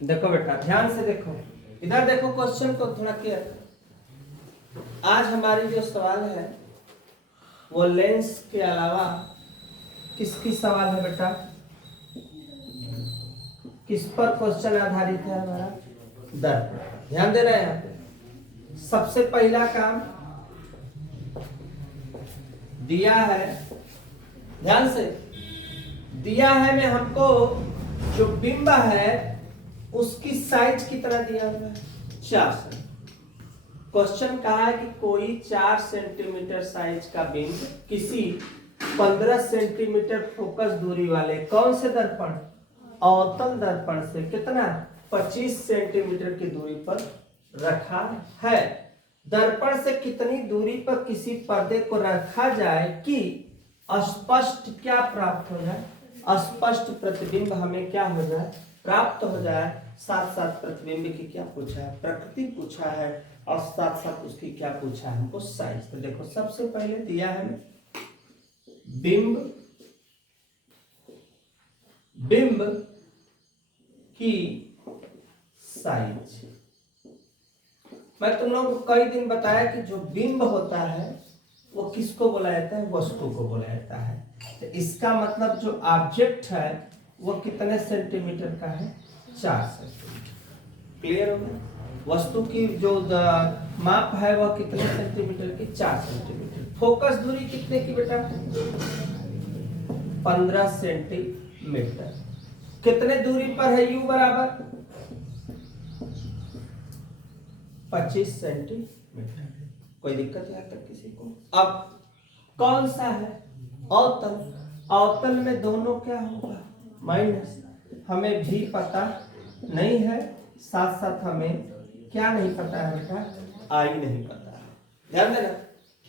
देखो बेटा ध्यान से देखो, इधर देखो क्वेश्चन को थोड़ा क्लियर। आज हमारी जो सवाल है वो लेंस के अलावा किसकी सवाल है बेटा? किस पर क्वेश्चन आधारित है हमारा? दर्पण। ध्यान दे रहे हैं यहाँ पे। सबसे पहला काम दिया है, ध्यान से, दिया है में हमको जो बिंब है उसकी साइज कितना दिया हुआ है? 4 सेंटीमीटर। क्वेश्चन कहा है कि कोई 4 सेंटीमीटर साइज का बिंब किसी 15 सेंटीमीटर फोकस दूरी वाले कौन से दर्पण, अवतल दर्पण से कितना 25 सेंटीमीटर की दूरी पर रखा है। दर्पण से कितनी दूरी पर किसी पर्दे को रखा जाए कि स्पष्ट क्या प्राप्त हो जाए? स्पष्ट प्रतिबिंब हमें क्या हो जाए? प्राप्त हो जाए। साथ साथ प्रतिबिंब की क्या पूछा है? प्रकृति पूछा है, और साथ साथ उसकी क्या पूछा है हमको? साइज। तो देखो सबसे पहले दिया है बिंब, बिंब की साइज। मैं तुम लोगों को कई दिन बताया कि जो बिंब होता है वो किसको बोला जाता है? वस्तु को बोला जाता है। तो इसका मतलब जो ऑब्जेक्ट है वो कितने सेंटीमीटर का है? 4 सेंटीमीटर। क्लियर हो गया? वस्तु की जो माप है वह कितने सेंटीमीटर की? 4 सेंटीमीटर। फोकस दूरी कितने की बेटा? 15 सेंटीमीटर। कितने दूरी पर है U बराबर? 25 सेंटीमीटर। कोई दिक्कत यहाँ तक किसी को? अब कौन सा है? अवतल। अवतल में दोनों क्या होगा? माइनस। हमें भी पता नहीं है, साथ साथ हमें क्या नहीं पता है बेटा? आई नहीं पता है। ध्यान देना,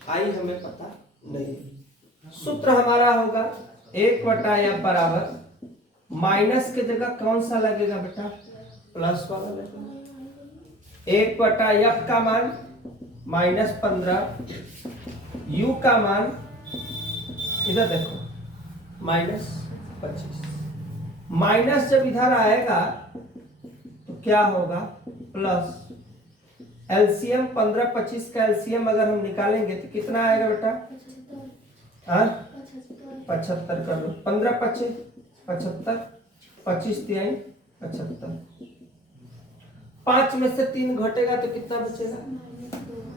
आई हमें पता नहीं। सूत्र हमारा होगा 1/f बराबर माइनस के जगह कौन सा लगेगा बेटा? प्लस वाला लगेगा। 1/f का मान -15, u का मान इधर देखो -25। माइनस जब इधर आएगा तो क्या होगा? प्लस। एलसीएम 15-25 का एलसीएम अगर हम निकालेंगे तो कितना आएगा बेटा? 75 कर लो। 15-25 75, 25-3 75। 5 में से 3 घटेगा तो कितना बचेगा?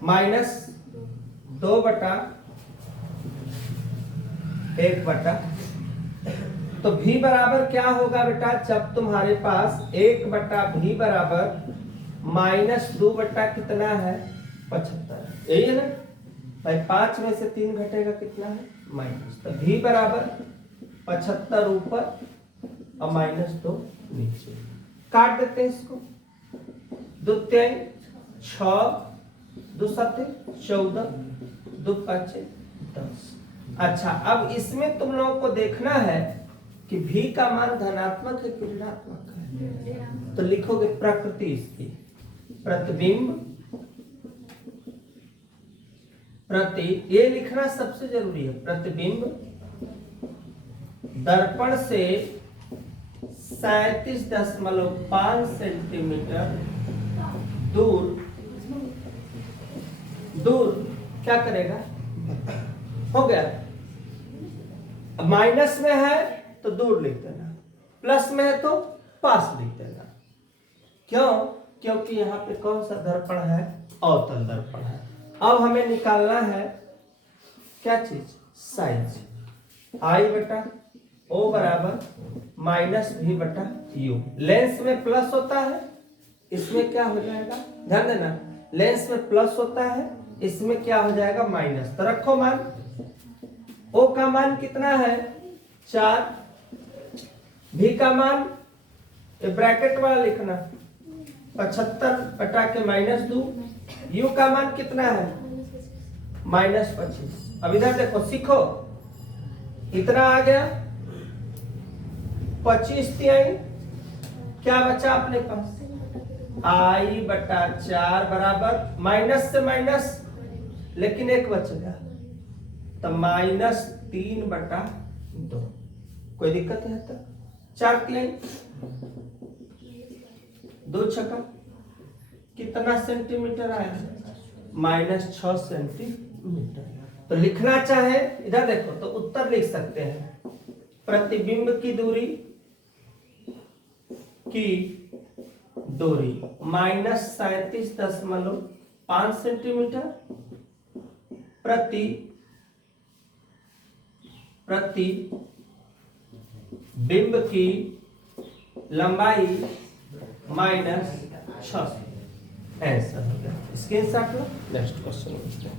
-2/1/। तो v बराबर क्या होगा बेटा? जब तुम्हारे पास 1/v बराबर -2 कितना है? 75। यही है ना भाई? 5 में से 3 घटेगा कितना है? माइनस। तो v बराबर 75 ऊपर और -2 नीचे। काट देते हैं इसको। 2×3 6, 2×7 14, 2×5 10। अच्छा, अब इसमें तुम लोगों को देखना है कि v का मान धनात्मक है कि ऋणात्मक है। तो लिखोगे प्रकृति इसकी, प्रतिबिंब प्रति, ये लिखना सबसे जरूरी है। प्रतिबिंब दर्पण से 37.5 सेंटीमीटर दूर क्या करेगा? हो गया। माइनस में है तो दूर लिख देना, प्लस में है तो पास लिख देना। क्यों? क्योंकि यहाँ पे कौन सा दर्पण है? अवतल दर्पण है। अब हमें निकालना है क्या चीज? साइज। आई बेटा ओ बराबर -v/u। लेंस में प्लस होता है, इसमें क्या हो जाएगा? ध्यान देना, लेंस में प्लस होता है, इसमें क्या हो जाएगा? माइनस। तो रखो मान। ओ का मान कितना है? 4। भी का मान ब्रैकेट वाला लिखना 75/-2। यू का मान कितना है? -25। अब इधर देखो, सीखो, इतना आ गया। 25 क्या बचा अपने पास? I/4 बराबर माइनस से माइनस, लेकिन एक बचेगा तो -3/2। कोई दिक्कत है? तक 4×3 2 छक्का कितना सेंटीमीटर आया? -6 सेंटीमीटर। तो लिखना चाहे इधर देखो तो उत्तर लिख सकते हैं, प्रतिबिंब की दूरी -37.5 सेंटीमीटर प्रति बिंब की लंबाई -6। आंसर हो गया। स्क्रीनशॉट लो, नेक्स्ट क्वेश्चन पूछते हैं।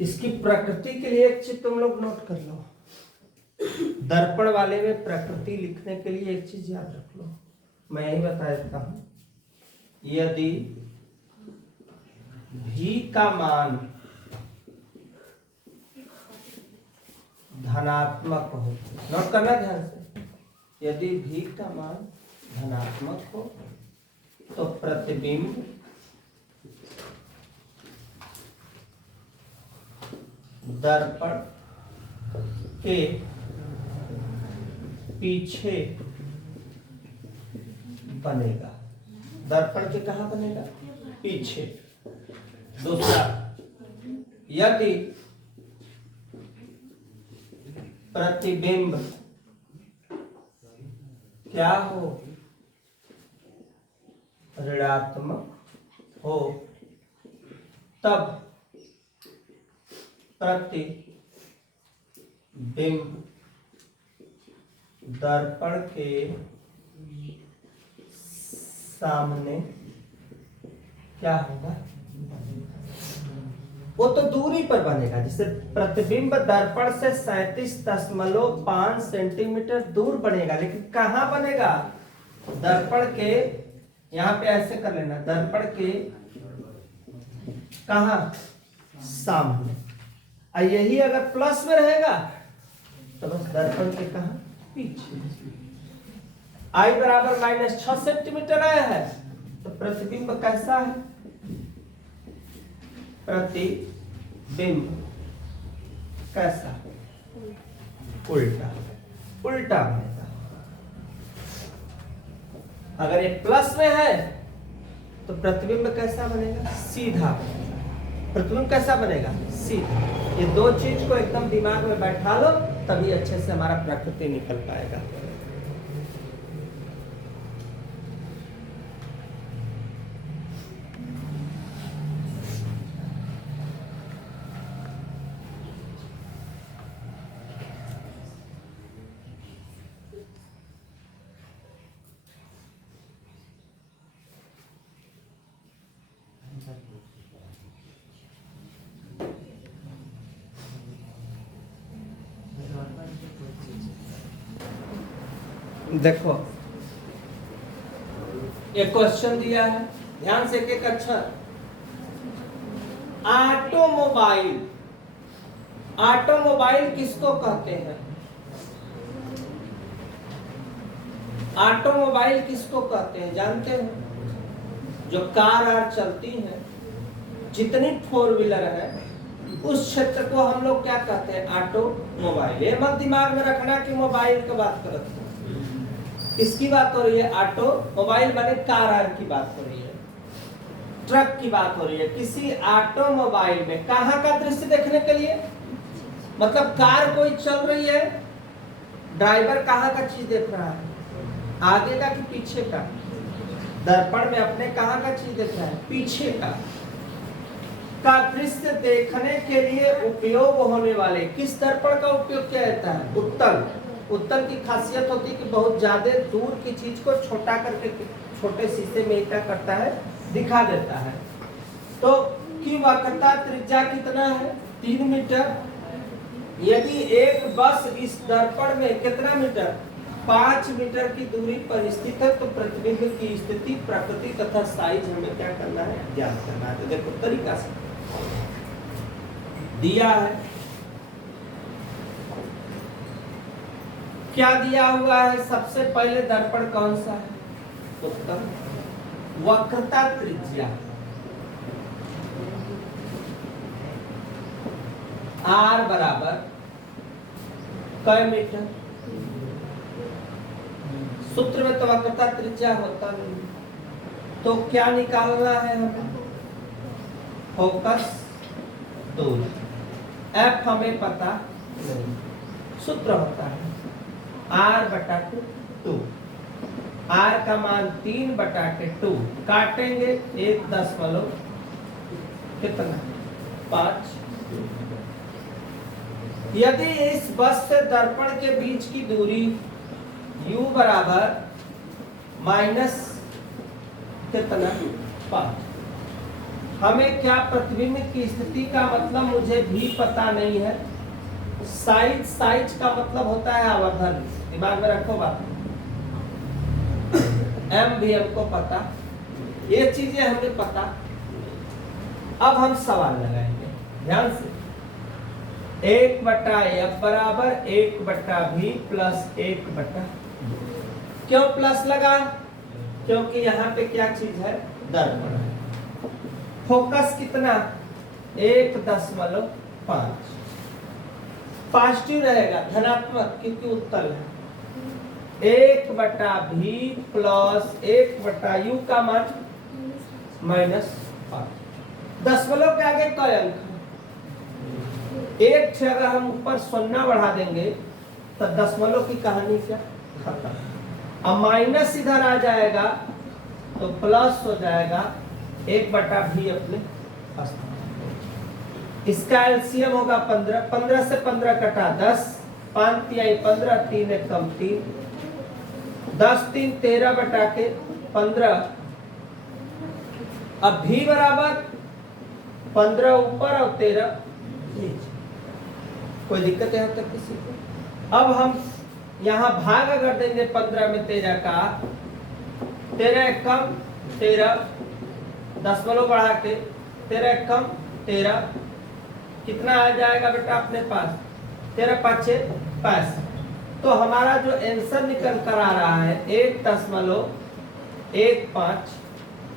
इसकी प्रकृति के लिए एक चीज तुम लोग नोट कर लो, दर्पण वाले में प्रकृति लिखने के लिए एक चीज याद रख लो, मैं यही बता देता हूं। यदि भी का मान धनात्मक हो, नोट करना ध्यान से, यदि भी का मान धनात्मक हो तो प्रतिबिंब दर्पण के पीछे बनेगा। दर्पण के कहां बनेगा? पीछे। दूसरा, यदि प्रतिबिंब क्या हो? ऋणात्मक हो, तब प्रतिबिंब दर्पण के सामने क्या होगा? वो तो दूरी पर बनेगा, जैसे प्रतिबिंब दर्पण से 37.5 सेंटीमीटर दूर बनेगा, लेकिन कहां बनेगा? दर्पण के, यहां पे ऐसे कर लेना, दर्पण के कहां? सामने। यही अगर प्लस में रहेगा तो बस दर्पण के कहां? पीछे। I बराबर -6 सेंटीमीटर आया है, तो प्रतिबिंब कैसा है? प्रतिबिंब कैसा? उल्टा। उल्टा बनेगा। अगर ये प्लस में है तो प्रतिबिंब कैसा बनेगा? सीधा बनेगा। प्रतिबिंब कैसा बनेगा? सीधा। ये दो चीज को एकदम दिमाग में बैठा लो, तभी अच्छे से हमारा प्रकृति निकल पाएगा। देखो, एक क्वेश्चन दिया है, ध्यान से एक अक्षर। ऑटोमोबाइल। ऑटोमोबाइल किसको कहते हैं? ऑटोमोबाइल किसको कहते हैं जानते हो? जो कार आर चलती हैं, जितनी 4 व्हीलर है, उस क्षेत्र को हम लोग क्या कहते हैं? ऑटोमोबाइल। ये मत दिमाग में रखना कि मोबाइल की बात करते हैं। किसकी बात हो रही है? ऑटोमोबाइल माने कार आर की बात हो रही है, ट्रक की बात हो रही है। किसी ऑटोमोबाइल में कहां का दृश्य देखने के लिए? मतलब कार कोई चल रही है, ड्राइवर कहां का चीज देख रहा है? आगे का कि पीछे का? दर्पण में अपने कहां का चीज देख रहा है? पीछे का दृश्य देखने के लिए उपयोग होने वाले किस दर्पण का उपयोग किया जाता है? उत्तल। उत्तल की खासियत होती है कि बहुत ज्यादा दूर की चीज को छोटा करके छोटे शीशे में क्या करता है? दिखा देता है। तो की वक्रता त्रिज्या कितना है? 3 मीटर। यदि एक बस इस दर्पण में कितना मीटर? 5 मीटर की दूरी पर स्थित है, तो प्रतिबिंब की स्थिति, प्रकृति तथा साइज हमें क्या करना है? ज्ञात करना है। तो देखो तरीका से दिया है, क्या दिया हुआ है? सबसे पहले दर्पण कौन सा है? उत्तर। वक्रता त्रिज्या R बराबर कै मीटर? सूत्र में तो वक्रता त्रिज्या होता नहीं, तो क्या निकालना है हमें? फोकस दूरी। F हमें पता नहीं, सूत्र होता है R/2। R का मान 3/2, काटेंगे 1 कितना 5। यदि इस बस से दर्पण के बीच की दूरी U बराबर माइनस कितना 5, हमें क्या प्रतिबिंब की स्थिति का मतलब मुझे भी पता नहीं है। साइज का मतलब होता है आवर्धन, दिमाग में रखो बात। M भी हमको पता, ये चीजें हमें पता। अब हम सवाल लगाएंगे ध्यान से। 1/F बराबर 1/V प्लस 1/, क्यों प्लस लगा? क्योंकि यहाँ पे क्या चीज है? दर्पण है। फोकस कितना? 1.5। पॉजिटिव रहेगा, धनात्मक, क्योंकि उत्तल है। 1/V प्लस 1/U का मान -5। दशमलव के आगे कई अंक है? 1 से अगर हम ऊपर 0 बढ़ा देंगे तो दशमलव की कहानी क्या खत्म। अब माइनस इधर आ जाएगा तो प्लस हो जाएगा 1/V अपने स्थान। इसका एलसीएम होगा 15। 15 से 15 कटा 10, 5 तिहाई 15, 3 एकम 3, 10 3 13/15। अब V बराबर 15 ऊपर और 13 नीचे। कोई दिक्कत यहाँ तक किसी को? अब हम यहाँ भाग अगर देंगे 15 में 13 का, 13 एकम 13, दशमलव बढ़ा के 13 एकम 13, कितना आ जाएगा बेटा अपने पास? 13 5 65। तो हमारा जो आंसर निकल कर आ रहा है 1.15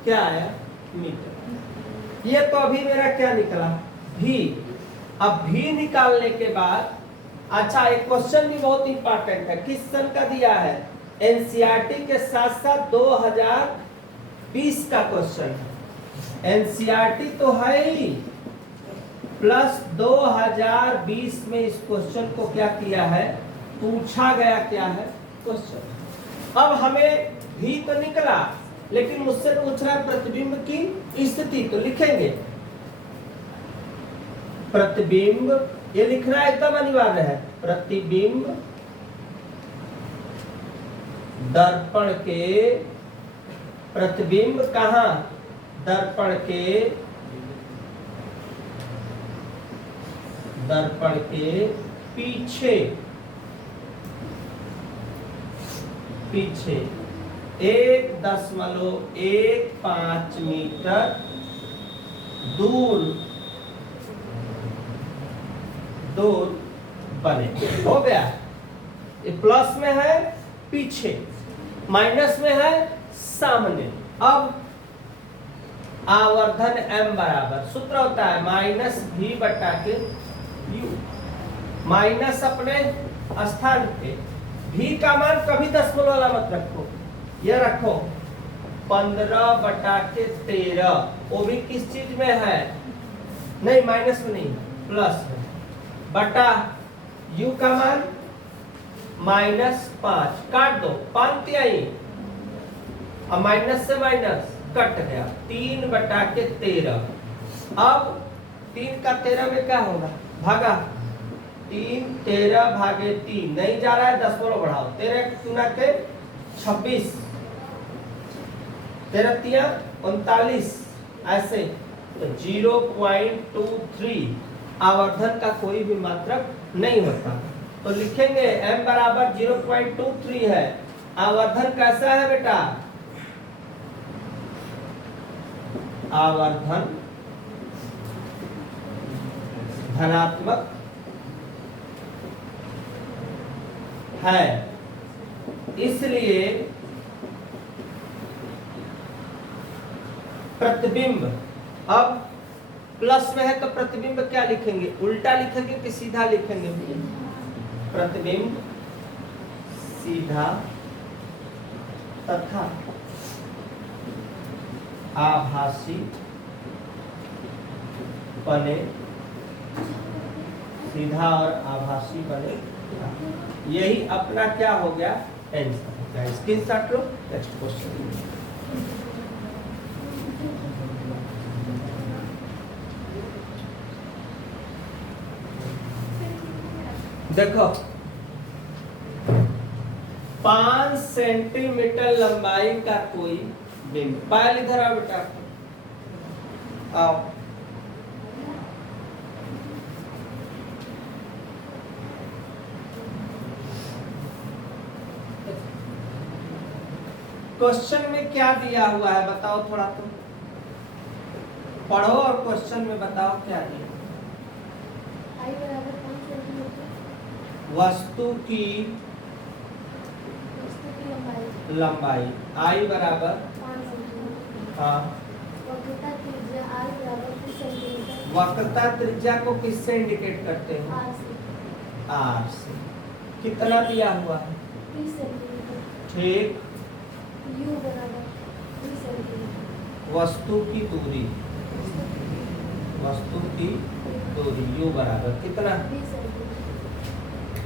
क्या आया? मीटर। ये तो अभी मेरा क्या निकला? भी। अब भी निकालने के बाद, अच्छा एक क्वेश्चन भी बहुत इंपॉर्टेंट है, किस सन का दिया है? एनसीईआरटी के साथ साथ 2020 का क्वेश्चन है। एनसीईआरटी तो है ही, प्लस 2020 में इस क्वेश्चन को क्या किया है? पूछा गया क्या है? क्वेश्चन। अब हमें भी तो निकला, लेकिन मुझसे पूछ रहा है प्रतिबिंब की स्थिति, तो लिखेंगे प्रतिबिंब, ये लिखना एकदम अनिवार्य है। प्रतिबिंब दर्पण के, प्रतिबिंब कहां? दर्पण के, दर्पण के पीछे, पीछे 1.15 मीटर दूर बने। हो गया। ये प्लस में है पीछे, माइनस में है सामने। अब आवर्धन M बराबर, सूत्र होता है -V/U। माइनस अपने स्थान पे, V का मान कभी दशमलव वाला मत रखो, ये रखो 15/13। वो भी किस चीज में है? नहीं माइनस में नहीं, प्लस में। बटा U का मान -5, काट दो 5 तिहाई, अब माइनस से माइनस कट गया, 3/13। अब 3 का 13 में क्या होगा? भागा 3, 13 भागे 3 नहीं जा रहा है, दशमलव बढ़ाओ, 13 गुना के 26, 13 तिया 39, ऐसे तो 0.23 आवर्धन का कोई भी मात्रक नहीं होता। तो लिखेंगे M बराबर 0.23 है। आवर्धन कैसा है बेटा? आवर्धन धनात्मक है, इसलिए प्रतिबिंब, अब प्लस में है तो प्रतिबिंब क्या लिखेंगे, उल्टा लिखेंगे कि सीधा लिखेंगे? प्रतिबिंब सीधा तथा आभासी बने, सीधा और आभासी बने, यही अपना क्या हो गया, आंसर। स्क्रीनशॉट लो, नेक्स्ट क्वेश्चन। देखो 5 सेंटीमीटर लंबाई का कोई बिंब, पायल इधर आओ बेटा, आओ। क्वेश्चन में क्या दिया हुआ है बताओ थोड़ा, तुम पढ़ो और क्वेश्चन में बताओ क्या दिया। वस्तु की लंबाई आई बराबर, हाँ, वक्रता त्रिज्या को किससे इंडिकेट करते हैं, आर से। कितना दिया हुआ है, ठीक। वस्तु की दूरी, वस्तु की दूरी u बराबर कितना,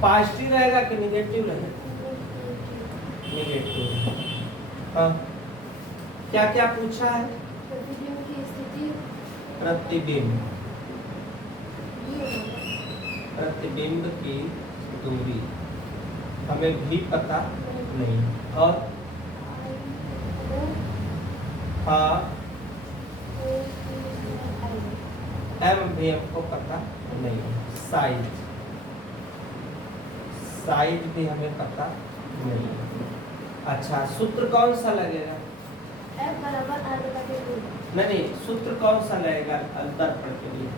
पॉजिटिव रहेगा कि निगेटिव रहेगा, निगेटिव। हाँ, क्या क्या पूछा है, प्रतिबिंब की स्थिति, प्रतिबिंब, प्रतिबिंब की दूरी हमें भी पता नहीं, और हाँ एम भी हमको पता नहीं, साइज, साइज भी हमें पता नहीं। अच्छा, सूत्र कौन सा लगेगा, F बराबर R बटा के 2। नहीं, सूत्र कौन सा लगेगा दर्पण के लिए,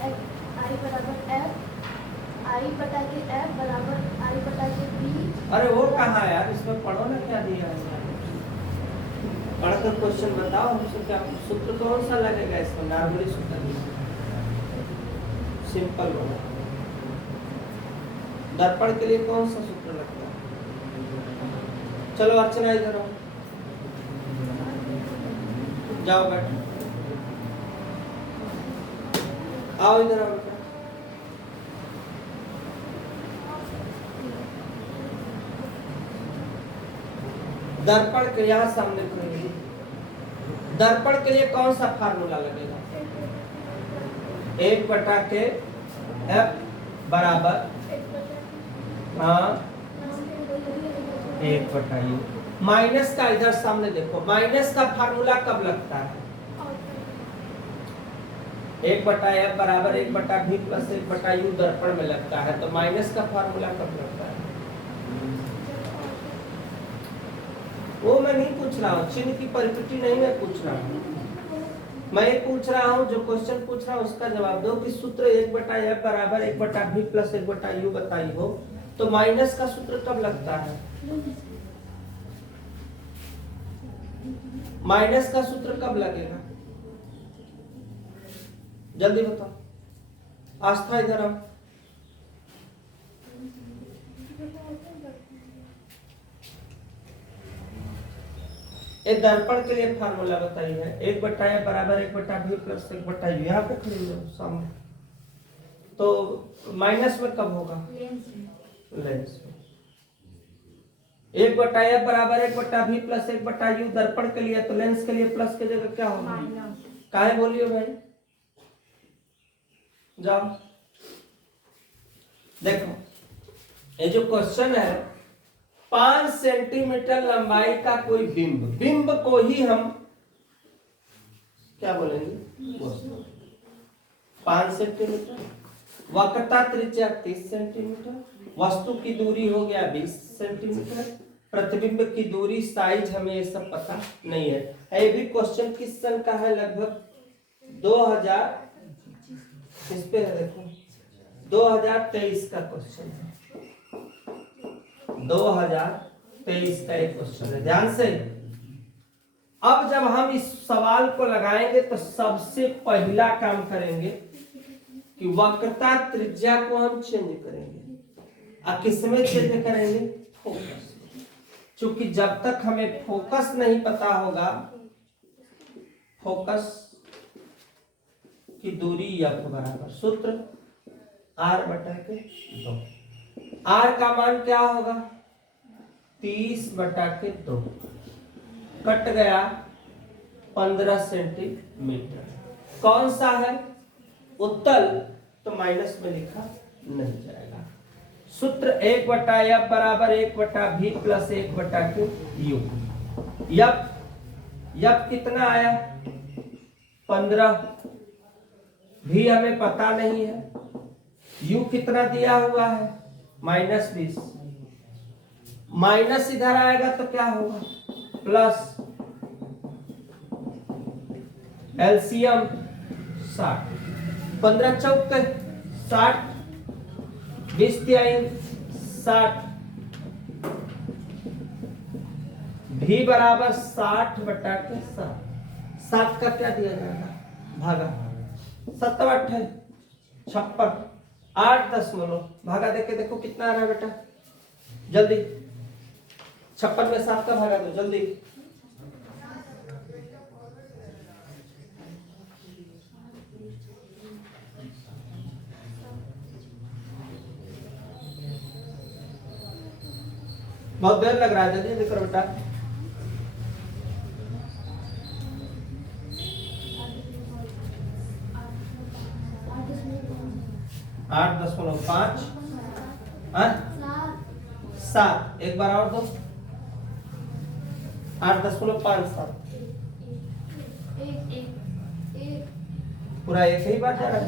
I बराबर F, I बटा के F बराबर I बटा के B। अरे वो कहाँ है यार, इसमें पढ़ो ना क्या दिया है, पढ़कर क्वेश्चन बताओ हमसे, क्या सूत्र कौन सा लगेगा इसमें, नॉर्मली सूत्र सिंपल होगा। दर्पण के लिए कौन सा सूत्र लगता है, चलो अर्चना इधर आओ, जाओ बैठो, आओ इधर आओ बेटा। दर्पण के यहाँ सामने करेंगे, दर्पण के लिए कौन सा फार्मूला लगेगा, 1 बटा के F बराबर, हाँ 1 बटा U। माइनस का इधर सामने देखो, माइनस का फार्मूला कब लगता है, 1 बटा F बराबर 1 बटा V प्लस 1 बटा U दर्पण में लगता है, तो माइनस का फार्मूला कब लगता है, वो मैं नहीं पूछ रहा हूँ, चिन्ह की परिपटी नहीं मैं पूछ रहा हूँ, मैं ये पूछ रहा हूँ जो क्वेश्चन पूछ रहा हूँ उसका जवाब दो कि सूत्र 1 बटा F बराबर 1 बटा V प्लस 1 बटा U बताई हो, तो माइनस का सूत्र कब लगता है, माइनस का सूत्र कब लगेगा, जल्दी बताओ। आस्था इधर आओ, ये दर्पण के लिए फार्मूला बताइए, 1 बटा F बराबर 1 बटा V प्लस 1 बटा U, यहाँ पे खड़े हो सामने, तो माइनस में कब होगा, लेंस में। 1 बटा F बराबर 1 बटा V प्लस 1 बटा U दर्पण के लिए, तो लेंस के लिए प्लस की जगह क्या होगा, काहे बोलिए भाई, जाओ देखो, ये जो क्वेश्चन है 5 सेंटीमीटर लंबाई का कोई बिंब, बिंब को ही हम क्या बोलेंगे, 5 सेंटीमीटर, वक्रता त्रिज्या 30 सेंटीमीटर, वस्तु की दूरी हो गया 20 सेंटीमीटर, प्रतिबिंब की दूरी, साइज हमें ये सब पता नहीं है। ये भी क्वेश्चन किस सन का है, लगभग 2000, इस पे देखो 2023 का क्वेश्चन है, 2023 का एक क्वेश्चन है, ध्यान से। अब जब हम इस सवाल को लगाएंगे तो सबसे पहला काम करेंगे कि वक्रता त्रिज्या को हम चेंज करेंगे। और किसमें चेंज करेंगे? फोकस। क्योंकि जब तक हमें फोकस नहीं पता होगा, फोकस की दूरी F बराबर सूत्र R/2। R का मान क्या होगा? 30/2, कट गया 15 सेंटीमीटर। कौन सा है? उत्तल, तो माइनस में लिखा नहीं जाएगा। सूत्र 1/F बराबर 1/V प्लस 1/Q। F कितना आया? 15। भी हमें पता नहीं है। U कितना दिया हुआ है? -20। माइनस इधर आएगा तो क्या होगा? प्लस। एलसीएम 60, 15 चौक 60, 20 तिहाई 60। भी बराबर 60/7। 7 का क्या दिया जाएगा? भागा 7/8 है 56। 8 दशमलव भागा देके देखो कितना आ रहा है बेटा, जल्दी। 56 में 7 का भागा दो जल्दी। बहुत देर लग रहा है, जल्दी जल्दी करो बेटा। 8.5 7। एक बार और दो। 8.57। पूरा एक ही बार जा रहा है।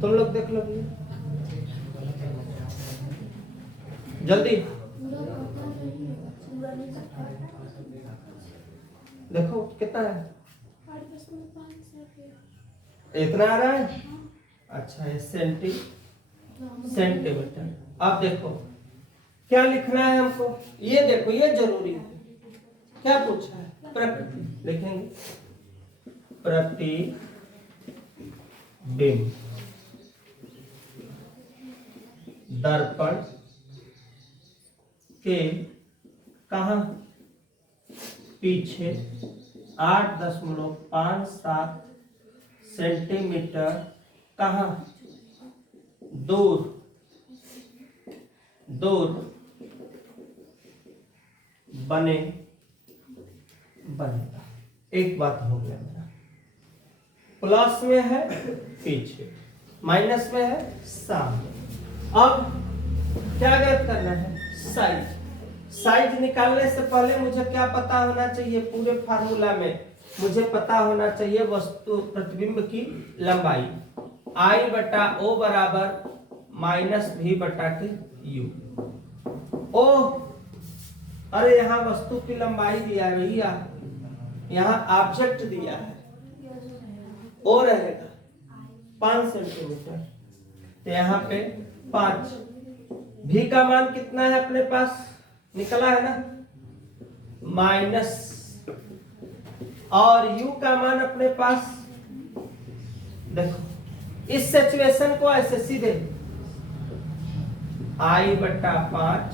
तुम लोग देख लो जल्दी, देखो कितना है? इतना आ रहा है। अच्छा, ये सेंटीमीटर। अब देखो क्या लिखना है हमको, ये देखो ये जरूरी है। क्या पूछा है? प्रति, लिखेंगे प्रतिबिंब दर्पण के कहां? पीछे 8.57 सेंटीमीटर कहां? दूर बनेगा। एक बात हो गया मेरा, प्लस में है पीछे, माइनस में है सामने। अब क्या ज्ञात करना है? साइज निकालने से पहले मुझे क्या पता होना चाहिए? पूरे फार्मूला में मुझे पता होना चाहिए वस्तु प्रतिबिंब की लंबाई। I/O बराबर -V/Q। ओ अरे यहाँ वस्तु की लंबाई दिया है भैया, यहाँ ऑब्जेक्ट दिया है, ओ रहेगा 5 सेंटीमीटर, तो यहाँ पे 5। भी का मान कितना है अपने पास? निकला है ना, माइनस। और U का मान अपने पास देखो, इस सिचुएशन को ऐसे सीधे I/5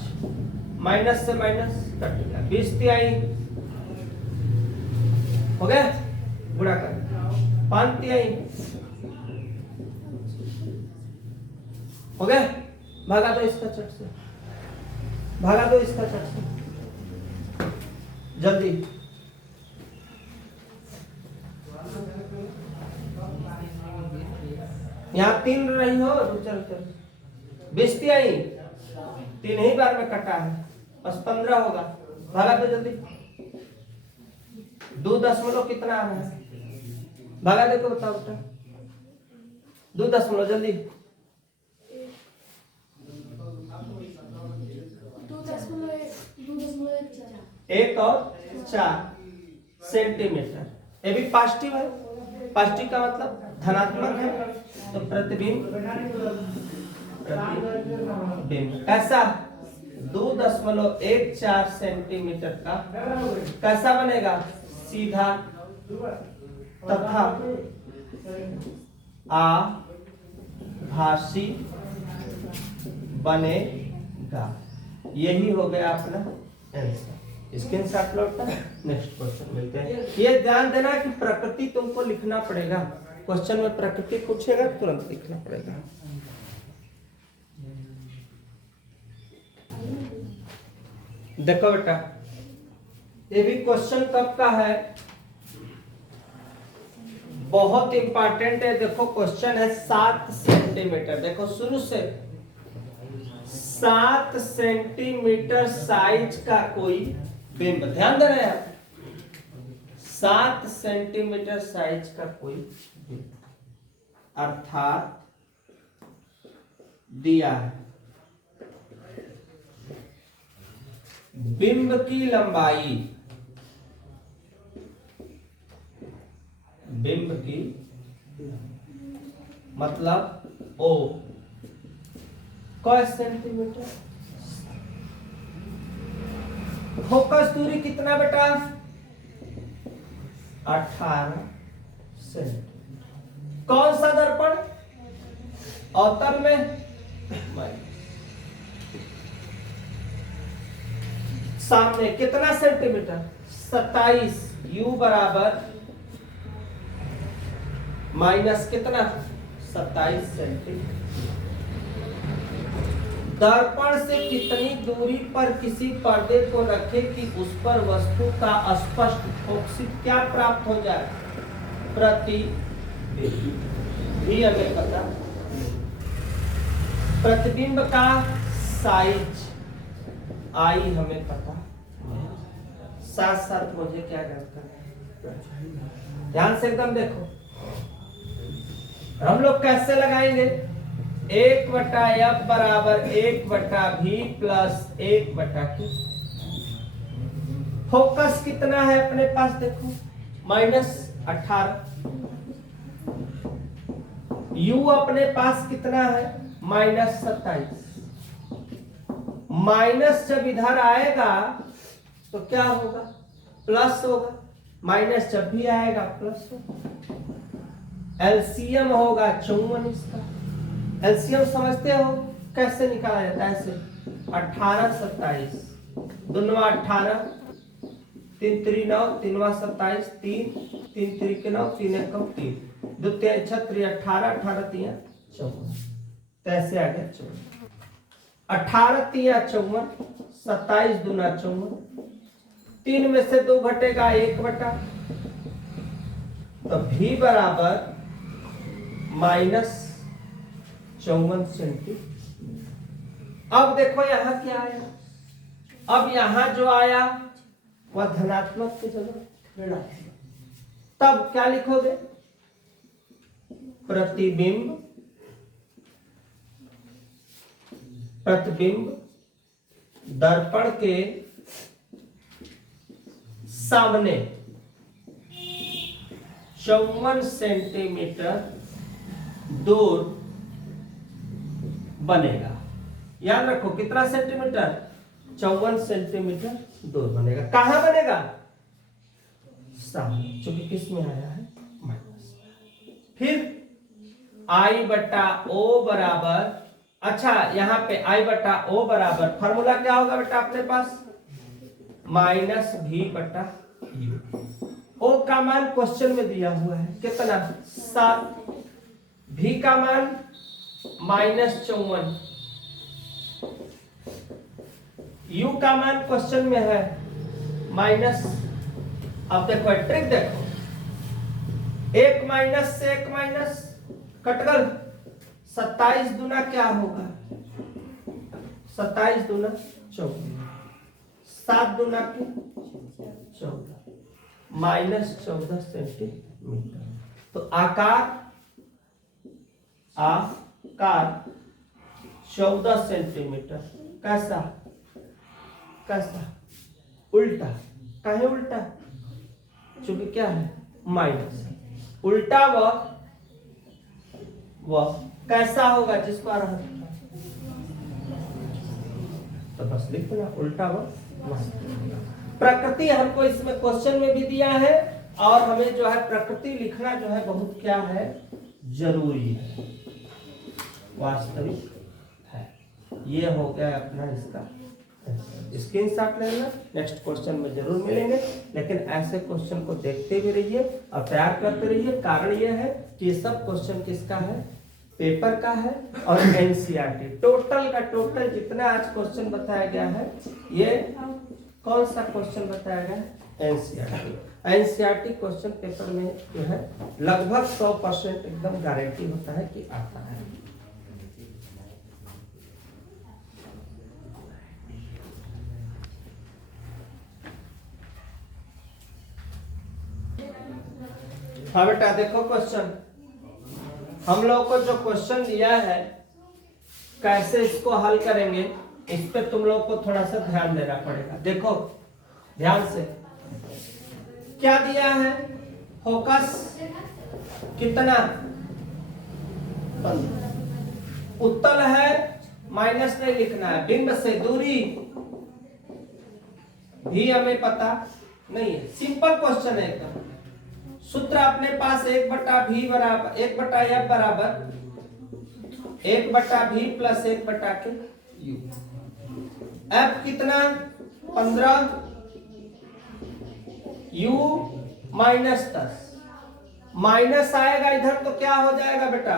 माइनस से माइनस कट गया, 20 तिहाई हो गया, गुणा कर 5 तिहाई हो गया। भागा दो इसका चट से, भागा दो इसका चट से जल्दी। यहाँ 3 रही हो, चल चल 20 तिहाई 3 ही बार में कटा है, बस 15 होगा। भागा दो जल्दी। 2 दशमलव कितना आ रहा है? भागा देखो, बताओ बेटा। 2 दशमलव जल्दी। 1 और 4 सेंटीमीटर। ये भी पॉजिटिव है, पॉजिटिव का मतलब धनात्मक है, तो प्रतिबिंब ऐसा 2.14 सेंटीमीटर का कैसा बनेगा? सीधा तथा आभासी बनेगा। यही हो गया अपना आंसर। स्क्रीनशॉट लौटता है। नेक्स्ट क्वेश्चन मिलते हैं। ये ध्यान देना कि प्रकृति तुमको लिखना पड़ेगा। क्वेश्चन में प्रकृति पूछेगा तुरंत लिखना पड़ेगा। देखो बेटा, ये भी क्वेश्चन कब का है, बहुत इंपॉर्टेंट है। देखो क्वेश्चन है 7 सेंटीमीटर। देखो शुरू से 7 सेंटीमीटर साइज का कोई बिंब, ध्यान दे रहे हैं, 7 सेंटीमीटर साइज का कोई बिंब अर्थात दिया है। बिंब की लंबाई, बिंब की मतलब ओ क सेंटीमीटर, फोकस दूरी कितना बेटा? 18 सेंटीमीटर। कौन सा दर्पण? अवतल में सामने कितना सेंटीमीटर? 27। यू बराबर माइनस कितना? 27 सेंटीमीटर। दर्पण से कितनी दूरी पर किसी पर्दे को रखें कि उस पर वस्तु का स्पष्ट फोकसित क्या प्राप्त हो जाए? प्रतिबिंब। भी हमें पता। प्रतिबिंब का साइज आई हमें पता। साथ साथ मुझे क्या करना है, ध्यान से एकदम देखो। हम लोग कैसे लगाएंगे? 1/f बराबर 1/v प्लस 1/q। फोकस कितना है अपने पास? देखो -18। u अपने पास कितना है? -27। माइनस जब इधर आएगा तो क्या होगा? प्लस होगा। माइनस जब भी आएगा प्लस होगा। एलसीएम होगा 54 इसका। एलसीएम समझते हो कैसे निकाला जाता है? ऐसे 18 27 दोनों 18, 3 3 9, 3 27, 3 3 3 के 9, 3 1 3, 2 3 6 3 18, 18 3 54। कैसे आ गया? 18 3 54, 27 दूना 54। 3 में से 2 घटेगा 1/, तो v बराबर -54 सेंटीमीटर। अब देखो यहां क्या आया? अब यहां जो आया वह धनात्मक की जगह ऋणात्मक। तब क्या लिखोगे? प्रतिबिंब, प्रतिबिंब दर्पण के सामने 54 सेंटीमीटर दूर बनेगा। याद रखो कितना सेंटीमीटर? 54 सेंटीमीटर दूर बनेगा। कहां बनेगा? सामने, क्योंकि किस में आया है? माइनस। फिर I/O बराबर, अच्छा यहां पे I/O बराबर फॉर्मूला क्या होगा बेटा अपने पास? -v/u। O का मान क्वेश्चन में दिया हुआ है कितना? 7। v का मान -54, u का मान क्वेश्चन में है माइनस। अब देखो ट्रिक देखो, 1 माइनस से 1 माइनस कट गल। 27 दूना क्या होगा? 27 दूना 14, 7 दूना की 14, -14 सेंटीमीटर। तो आकार 14 सेंटीमीटर। कैसा? कैसा? उल्टा। काहे उल्टा? क्योंकि क्या है? माइनस। उल्टा वह कैसा होगा जिस पर तो बस लिख देना उल्टा व मस्त। प्रकृति हमको इसमें क्वेश्चन में भी दिया है और हमें जो है प्रकृति लिखना जो है बहुत क्या है जरूरी है, वास्तविक है। ये हो गया अपना इसका स्क्रीनशॉट ले लेना, नेक्स्ट क्वेश्चन में जरूर मिलेंगे। लेकिन ऐसे क्वेश्चन को देखते भी रहिए और तैयार करते रहिए। कारण ये है कि ये सब क्वेश्चन किसका है, पेपर का है और एनसीईआरटी टोटल का टोटल जितना आज क्वेश्चन बताया गया है ये कौन सा क्वेश्चन बताया गया है, एनसीईआरटी। एनसीईआरटी क्वेश्चन पेपर में जो है लगभग 100% एकदम गारंटी होता है कि आता है। हाँ बेटा देखो क्वेश्चन, हम लोग को जो क्वेश्चन दिया है कैसे इसको हल करेंगे इस पे तुम लोग को थोड़ा सा ध्यान देना पड़ेगा। देखो ध्यान से क्या दिया है, फोकस कितना 15, उत्तल है माइनस नहीं लिखना है, बिंब से दूरी भी हमें पता नहीं है। सिंपल क्वेश्चन है एकदम। सूत्र अपने पास 1/v बराबर 1/f बराबर 1/v प्लस 1/u। f कितना 15, u -10, माइनस आएगा इधर तो क्या हो जाएगा बेटा,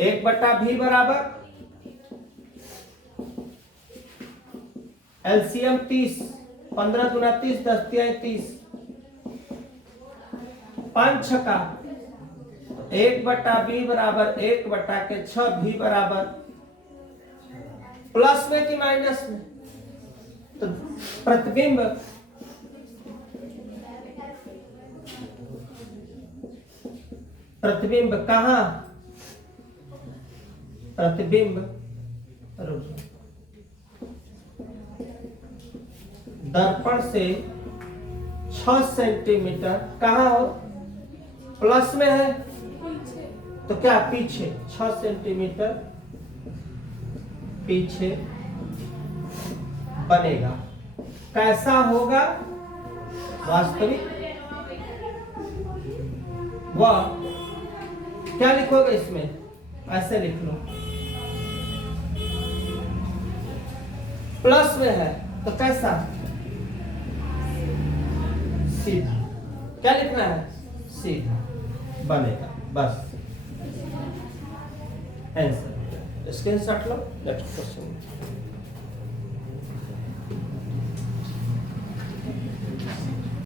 एक बटा भी बराबर एलसीएम 30, 15 दूना 30, 10 तिहाई 30, 5 छका 1/b बराबर 1/6 भी बराबर प्लस में कि माइनस में, तो प्रतिबिंब प्रतिबिंब कहाँ, प्रतिबिंब दर्पण से 6 सेंटीमीटर कहाँ हो, प्लस में है तो क्या पीछे 6 सेंटीमीटर पीछे बनेगा। कैसा होगा वास्तविक, वह क्या लिखोगे इसमें, ऐसे लिख लो, प्लस में है तो कैसा, सीधा, क्या लिखना है, सीधा बनेगा। बस आंसर, स्क्रीनशॉट लो, नेक्स्ट क्वेश्चन।